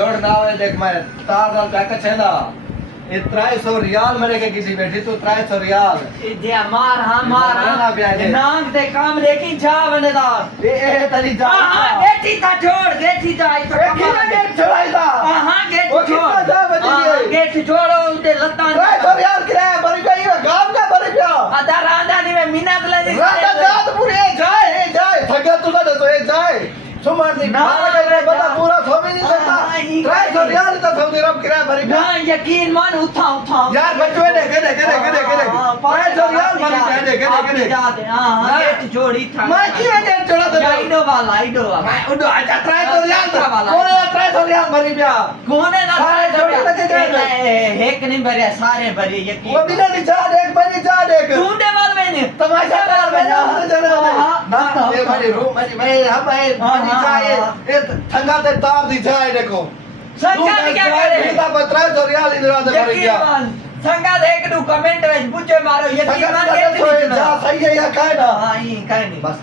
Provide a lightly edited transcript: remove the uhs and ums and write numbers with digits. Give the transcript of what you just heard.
जोड़ ना आवे देख मैं तार नाल पैक छेदा ये 300 रियाल मेरे के किसी बैठी तू 300 रियाल जे मार हां नांग ते काम देखी जा बनेदा ए तनी जा हां गेटी था छोड़ गेटी जा तो कितना गेट छोड़ाईदा हां गेट वो कितना जा बची है गेट छोड़ो उते लत्ता 300 रियाल किराया भरी पे ये गांव का भरी पे आधा रांदा नी में मिनट लगी रांदा जात पूरे जाए थगा तू ना तो ए जाए सुमर नी बता पूरा थोबी नहीं देता 300 रियाल तो थोड़ी रब किराया भरी पे ना यकीन मान उठा यार बच्चों ने करे 300 रियाल भरी करे जा दे हां गेट छोड़ी था मैं क्यों गेट छोड़ा तो लाइडो वाला मैं उडो अच्छा 300 रियाल कोने 300 रियाल भरी पे कोने ना सारे छोड़ लगे गए एक नहीं भरे सारे भरे यकीन वो बिना नहीं जा देख बनी जा देख ढूंढे वाल मैंने तमाशा कर मैं ना ये भाई रूम मैं हम है जाए ये ठंगा ते तार दी जाए देखो संगा क्या करे बेटा 300 रियाल इंदिरा दे भरी गया संगा देख दू कमेंट में पूछे मारो यकीन मान के जा सही है या काहे ना हां ये काहे नहीं बस